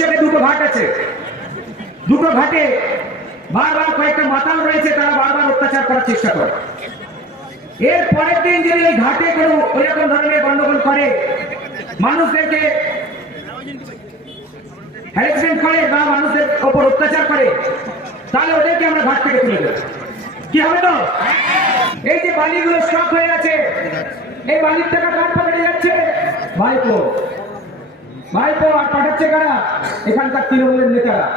ঈশ্বরে দুটো ঘাট আছে। দুটো ঘাটে বারবার কয়েকটা মাতাল রয়েছে, তারা বারবার অত্যাচার করার চেষ্টা করে। এর পরের দিন যদি ওই ঘাটে কোনো ওইরকম ধরনের গন্ডগোল করে, মানুষদেরকে হ্যারাসমেন্ট করে বা মানুষদের ওপর অত্যাচার করে, তাহলে ওদেরকে আমরা ঘাট থেকে তুলে দেবো। কি হবে তো? এই যে বালিগুলো স্টক হয়ে আছে এই বালির টাকা কার পকেটে যাচ্ছে? ভাইপো ভাইপো আর পাঠাচ্ছে কারা? এখানকার তৃণমূলের নেতারা।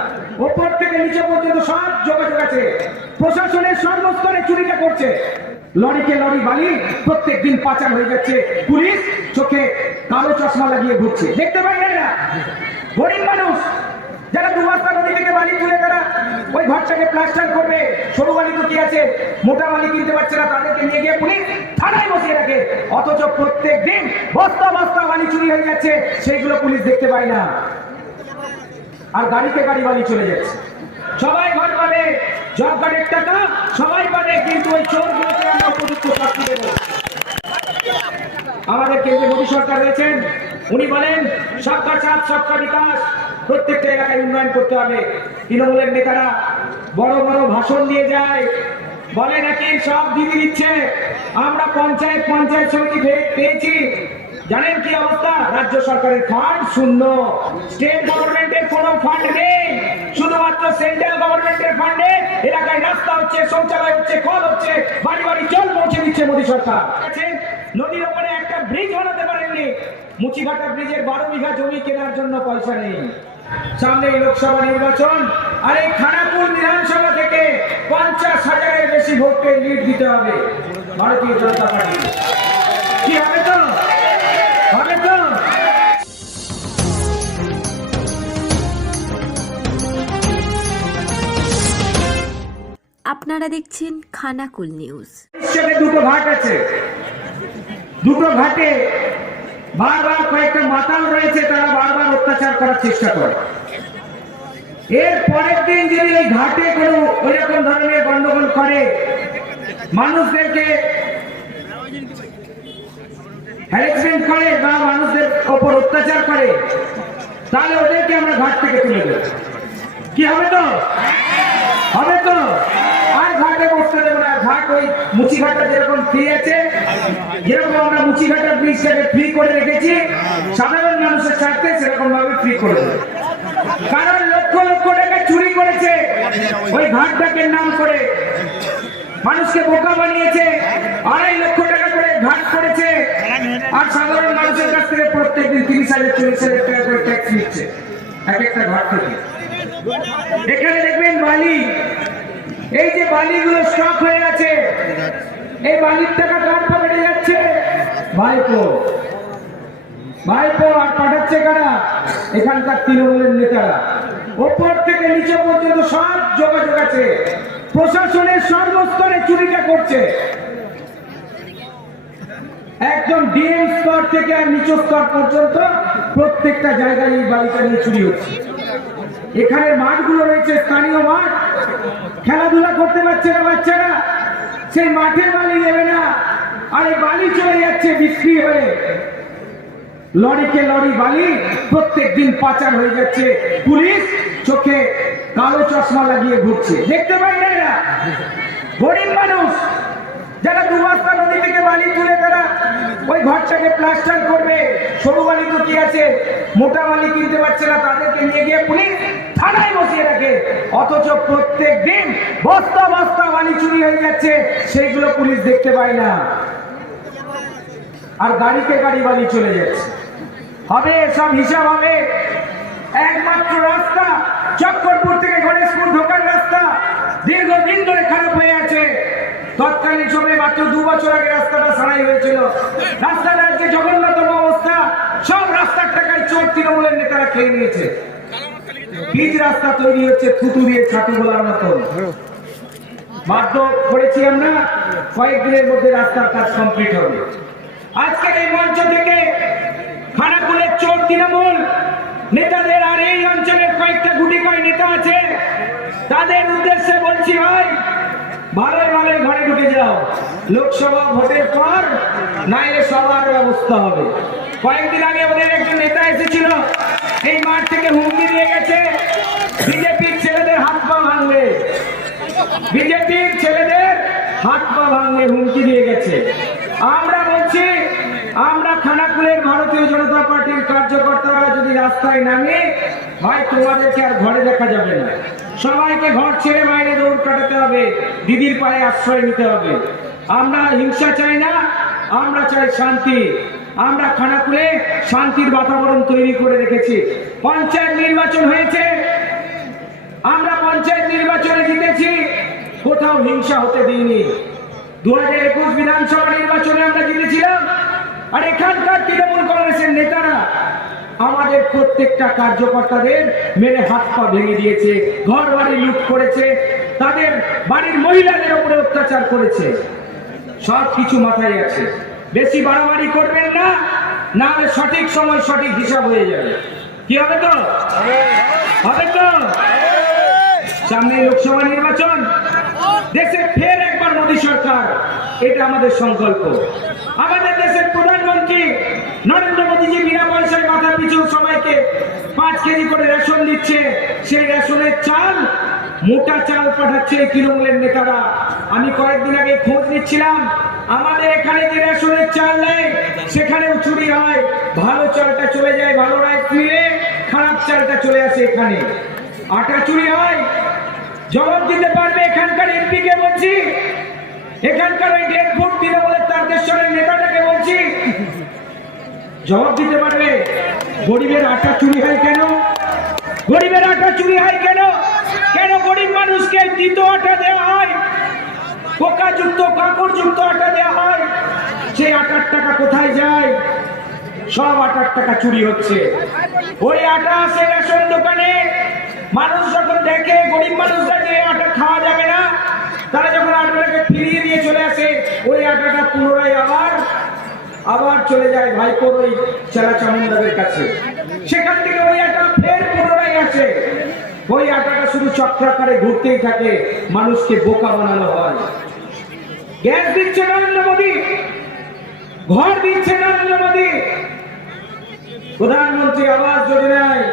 ওপর থেকে নিচে পর্যন্ত সব যোগাযোগ আছে। প্রশাসনের সর্বস্তরে চুরিটা করছে। লরিকে লরি বালি প্রত্যেক দিন পাচার হয়ে যাচ্ছে। পুলিশ চোখে কালো চশমা লাগিয়ে ঘুরছে। দেখতে পাই না গরিব মানুষ। যারা দু বস্তা নদী থেকে বালি তুলে তারা ওই ঘরটাকে প্লাস্টার করবে। সরু বালি কি আছে? মোটা বালি কিনতে পারছে না, তাদেরকে নিয়ে গিয়ে পুলিশ থানায় বসিয়ে রাখে। অথচ প্রত্যেক দিন বস্তা বস্তা বালি চুরি হয়ে যাচ্ছে, সেইগুলো পুলিশ দেখতে পায় না। আর গাড়িতে গাড়ি বালি চলে যাচ্ছে। সবাই ঘর পাবে জব কার্ডের টাকা সবাই পাবে, কিন্তু ওই আমরা উপযুক্ত শাস্তি দেবো। আমাদের কেন্দ্রে মোদী সরকার রয়েছেন, উনি বলেন সবকা সাথ সবকা বিকাশ। প্রত্যেকটা এলাকায় উন্নয়ন করতে হবে। তৃণমূলের নেতারা বড় বড় ভাষণ দিয়ে যায়। বলে নাকি সব দিদি দিচ্ছে। আমরা পঞ্চায়েত পঞ্চায়েত সমিতি পেয়েছি। জানেন কি অবস্থা? রাজ্য সরকারের ফান্ড শূন্য। স্টেট গভর্নমেন্টের কোনো ফান্ড নেই। শুধুমাত্র সেন্ট্রাল গভর্নমেন্টের ফান্ডে এলাকায় রাস্তা হচ্ছে, শৌচালয় হচ্ছে, কল হচ্ছে, বাড়ি বাড়ি জল পৌঁছে দিচ্ছে মোদী সরকার। নদীর ওপরে একটা ব্রিজ বানাতে পারেননি। মুচিঘাটা ব্রিজের বারো বিঘা জমি কেনার জন্য পয়সা নেই। সামনে লোকসভা নির্বাচন আর এই খানাপুর বিধানসভা থেকে পঞ্চাশ হাজারের বেশি ভোটকে লিড দিতে হবে ভারতীয় জনতা পার্টি। কি হবে তো? হবে তো? আপনারা দেখছেন খানাকুল নিউজ। দুটো ঘাট আছে। দুটো ঘাটে বারবার কয়েকটা মাতাল রয়েছে, তারা বারবার অত্যাচার করার চেষ্টা করে। এর পরের দিন যদি ওই ঘাটে কোনো ওইরকম ধরনের গন্ডগোল করে, মানুষদেরকে হ্যারাসমেন্ট করে বা মানুষদের ওপর অত্যাচার করে, তাহলে ওদেরকে আমরা ঘাট থেকে তুলে দেবো। কি হবে তো? হবে তো? আর ঘাটে বসতে দেবো না। ঘাট ওই মুচিঘাটা যেরকম ফ্রি আছে, যেরকম আমরা মুচিঘাটা ব্রিজটাকে ফ্রি করে রেখেছি, সাধারণ মানুষের স্বার্থে সেরকম ভাবে ফ্রি করে দেবো। কারণ লক্ষ লক্ষ টাকা চুরি করেছে। ওই ঘাটটাকে নাম করে মানুষকে বোকা বানিয়েছে। আড়াই লক্ষ টাকা করে ঘাট করেছে। আর সাধারণ মানুষের কাছ থেকে প্রত্যেকদিন তিরিশ হাজার, চল্লিশ হাজার টাকা করে ট্যাক্স নিচ্ছে। এক একটা ঘাট থেকে। এখানে দেখবেন বালি। এই যে বালিগুলো স্টক হয়ে আছে এই বালির টাকা কার পকেটে যাচ্ছে? ভাইপো। ভাইপো, আর পাঠাচ্ছে কারা? এখানকার তৃণমূলের নেতারা। ওপর থেকে নিচে পর্যন্ত সব যোগাযোগ আছে। প্রশাসনের সর্বস্তরে চুরিটা করছে। একদম ডিএম স্তর থেকে আর নিচু স্তর পর্যন্ত প্রত্যেকটা জায়গায় এই বালিটা নিয়ে চুরি হচ্ছে। এখানে মাঠগুলো রয়েছে, স্থানীয় মাঠ। খেলাধুলা করতে পারছে না বাচ্চারা। সেই মাঠের বালি নেবে না। আর এই বালি চলে যাচ্ছে বিক্রি হয়ে। লরিকে লরি বালি প্রত্যেক দিন পাচার হয়ে যাচ্ছে। পুলিশ চোখে কালো চশমা লাগিয়ে ঘুরছে। দেখতে পাই না এরা। গরিব মানুষ। যারা দু বস্তা নদী থেকে বালি তুলে তারা ওই ঘরটাকে প্লাস্টার করবে। সরু বালি তো কি আছে? মোটা বালি কিনতে পারছে না, তাদেরকে নিয়ে গিয়ে পুলিশ থানায় বসিয়ে রাখে। অথচ প্রত্যেক দিন বস্তা বস্তা বালি চুরি হয়ে যাচ্ছে, সেইগুলো পুলিশ দেখতে পায় না। আর গাড়িতে গাড়ি বালি চলে যাচ্ছে। হবে, সব হিসাব হবে। একমাত্র রাস্তা, চক্করপুর থেকে গণেশপুর ঢোকার রাস্তা। দীর্ঘদিন ধরে খারাপ হয়ে আছে। তৎকালীন সময়ে মাত্র দু বছর আগে রাস্তাটা সারাই হয়েছিল। রাস্তার আজকে জঘন্যতম অবস্থা। সব রাস্তার টাকায় চোর তৃণমূলের নেতারা খেয়ে নিয়েছে। পিচ রাস্তা তৈরি হচ্ছে থুতু দিয়ে ছাতু গোলার মতন। বাধ্য করেছি আমরা, কয়েকদিনের মধ্যে রাস্তার কাজ কমপ্লিট হবে। আজকের এই মঞ্চ থেকে খানাকুলের চোর তৃণমূল, নেতাদের আর এই অঞ্চলের কয়েকটা গুটি কয় নেতা আছে, তাদের উদ্দেশ্যে বলছি ভাই, ভালো ভালো ঘরে ঢুকে যাও। লোকসভা ভোটের পর নাইলে সবার ব্যবস্থা হবে। কয়েকদিন আগে ওদের একজন নেতা এসেছিল, এই মাঠ থেকে হুমকি দিয়ে গেছে বিজেপির ছেলেদের হাত পা ভাঙবে বিজেপির ছেলেদের ভাঙবে হুমকি দিয়ে গেছে। আমরা বলছি, আমরা খানাকুলের ভারতীয় জনতা পার্টির কার্যকর্তারা যদি রাস্তায় নামে, ভাই, তোমাদেরকে আর ঘরে দেখা যাবে না। সবাইকে ঘর ছেড়ে বাইরে দৌড় কাটাতে হবে, দিদির পায়ে আশ্রয় নিতে হবে। আমরা হিংসা চাই না, আমরা চাই শান্তি। আমরা খানাকুলে শান্তির বাতাবরণ তৈরি করে রেখেছি। পঞ্চায়েত নির্বাচন হয়েছে। আমরা পঞ্চায়েত নির্বাচনে জিতেছি। কোথাও হিংসা হতে দিইনি। দু হাজার একুশ বিধানসভা নির্বাচনে আমরা জিতেছিলাম। আর এখানকার তৃণমূল কংগ্রেসের নেতারা আমাদের প্রত্যেকটা কার্যকর্তাদের মেরে হাত পা ভেঙে দিয়েছে ঘর বাড়ি লুট করেছে, তাদের বাড়ির মহিলাদের উপরে অত্যাচার করেছে। সব কিছু মাথায় আছে। বেশি বাড়াবাড়ি করবেন না না হলে সঠিক সময় সঠিক হিসাব হয়ে যাবে। কি হবে তো? হবে তো? সামনে লোকসভা নির্বাচন। দেশে ফের মোদী সরকার, এটা আমাদের সংকল্প। আমাদের দেশের প্রধানমন্ত্রী নরেন্দ্র মোদীজি বিনা পয়সায় মাথা পিছু সবাইকে পাঁচ কেজি করে রেশন দিচ্ছে। সেই রেশনের চাল, মোটা চাল পাঠাচ্ছে এই তৃণমূলের নেতারা। আমি কয়েকদিন আগে খোঁজ নিচ্ছিলাম, আমাদের এখানে যে রেশনের চাল নেই সেখানেও চুরি হয়। ভালো চালটা চলে যায়, ভালো রায় মিলে খারাপ চালটা চলে আসে এখানে। আটা চুরি হয়, জবাব দিতে পারবে এখানকার এমপি কে বলছি? এখানকার ওই দেড় ফুট তৃণমূলের তারকেশ্বরের নেতাটাকে বলছি। জবাব দিতে পারবে? গরিবের আটা চুরি হয় কেন? গরিবের আটা চুরি হয় কেন? কেন গরিব মানুষকে দ্বিত আটা দেওয়া হয়? পোকাযুক্ত কাপড়যুক্ত আটা দেওয়া হয়? সেই আটার টাকা কোথায় যায়? সব আটার টাকা চুরি হচ্ছে। ওই আটা আসে রেশন দোকানে। মানুষ যখন দেখে, গরিব মানুষরা যে আটা খাওয়া যাবে না, তারা যখন আটাটাকে ফিরিয়ে দিয়ে চলে আসে ওই আটাটা পুনরায় আবার আবার চলে যায় ভাইপোর ওই চেলা চামুন্ডাদের কাছে। সেখান থেকে ওই আটা ফের পুনরায় আসে। ওই আটাটা শুধু চক্রাকারে ঘুরতেই থাকে, মানুষকে বোকা বানানো হয়। গ্যাস দিচ্ছে নরেন্দ্র মোদী। ঘর দিচ্ছে নরেন্দ্র মোদী। প্রধানমন্ত্রী আবাস যোজনায়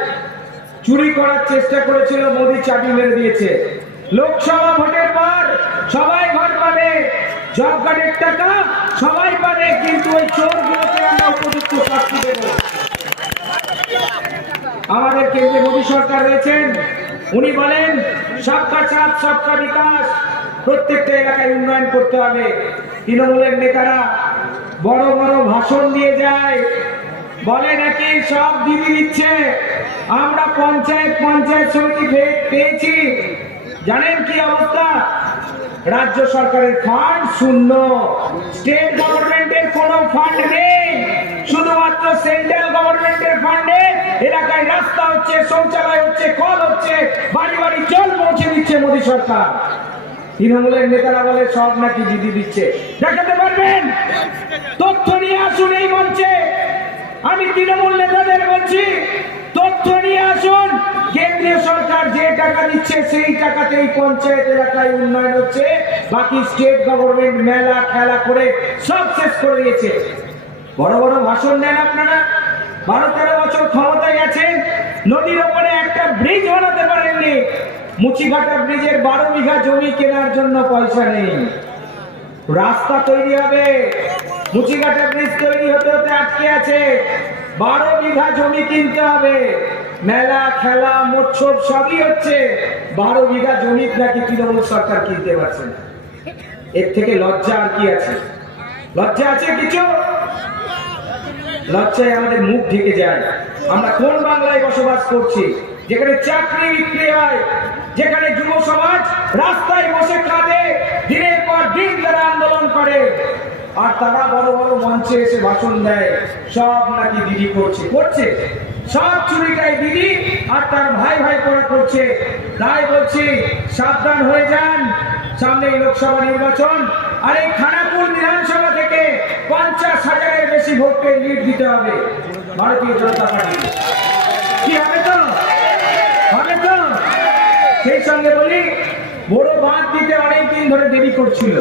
চুরি করার চেষ্টা করেছিল, মোদী চাবি মেরে দিয়েছে। লোকসভা ভোটের পর সবাই ঘর পাবে। জব কার্ডের টাকা সবাই পাবে কিন্তু ওই চোরগুলোকে আমরা উপযুক্ত শাস্তি দেব। আমাদের কেন্দ্রে মোদী সরকার রয়েছেন। উনি বলেন, সবকা সাথ, সবকা বিকাশ। প্রত্যেকটা এলাকায় উন্নয়ন করতে হবে। তৃণমূলের নেতারা বড় বড় ভাষণ দিয়ে যায়। বলে নাকি, সব দিদি দিচ্ছে। আমরা পঞ্চায়েত পঞ্চায়েত সমিতি পেয়েছি। জানেন কি অবস্থা? রাজ্য সরকারের ফান্ড শূন্য। স্টেট গভর্নমেন্টের কোনো ফান্ড নেই। শুধুমাত্র সেন্ট্রাল গভর্নমেন্টের ফান্ডে এলাকায় রাস্তা হচ্ছে, শৌচালয় হচ্ছে, কল হচ্ছে, বাড়ি বাড়ি জল পৌঁছে দিচ্ছে মোদী সরকার। তৃণমূলের নেতারা বলে, সব নাকি দিদি দিচ্ছে। দেখাতে পারবেন? তথ্য নিয়ে আসুন এই মঞ্চে। আমি তৃণমূল নেতাদের বলছি তথ্য নিয়ে আসুন। কেন্দ্রীয় সরকার যে টাকা দিচ্ছে, সেই টাকাতেই পঞ্চায়েত এলাকায় উন্নয়ন হচ্ছে। বাকি স্টেট গভর্নমেন্ট মেলা খেলা করে সব শেষ করে দিয়েছে। বড় বড় ভাষণ দেন আপনারা। বারো তেরো বছর ক্ষমতায় গেছেন। নদীর ওপরে একটা ব্রিজ বানাতে পারেননি। মুচিঘাটা ব্রিজের বারো বিঘা জমি কেনার জন্য পয়সা নেই। রাস্তা তৈরি হবে। মুচিঘাটা ব্রিজ তৈরি হতে হতে আটকে আছে। বারো বিঘা জমি কিনতে হবে। মেলা, খেলা, মোৎসব সবই হচ্ছে। বারো বিঘা জমি নাকি তৃণমূল সরকার কিনতে পারছে না। এর থেকে লজ্জা আর কি আছে? লজ্জা আছে কিছু? লজ্জায় আমাদের মুখ ঢেকে যায়। আমরা কোন বাংলায় বসবাস করছি? যেখানে চাকরি বিক্রি হয়, যেখানে যুব সমাজ রাস্তায় বসে কাঁদে দিনের পর দিন তারা আন্দোলন করে। আর তারা বড় বড় মঞ্চে এসে ভাষণ দেয়। সব নাকি দিদি করছে করছে। সব চুরিটাই দিদি আর তার ভাই ভাই করা করছে। তাই বলছি, সাবধান হয়ে যান। সামনে লোকসভা নির্বাচন আর এই খানাপুর বিধানসভা থেকে পঞ্চাশ হাজারের বেশি ভোটকে লিড দিতে হবে। ভারতীয় জনতা পার্টি। কি হবে তো? হবে তো? সেই সঙ্গে বলি, বড় বাঁধ দিতে অনেক দিন ধরে দেরি করছিল।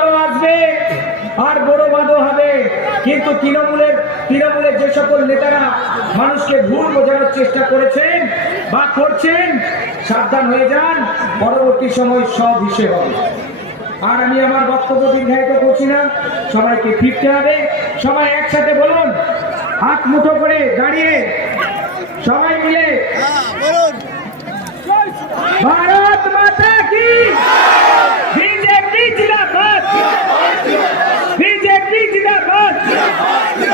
আর বড় হবে। কিন্তু তৃণমূলের তৃণমূলের যে সকল নেতারা মানুষকে ভুল বোঝানোর চেষ্টা করেছেন বা করছেন সাবধান হয়ে যান। পরবর্তী সময় সব হিসেব হবে। আর আমি আমার বক্তব্য দীর্ঘায়িত করছি না। সবাইকে ফিরতে হবে। সবাই একসাথে বলুন। হাত মুঠো করে দাঁড়িয়ে। সবাই মিলে। ভারত মাতা কি?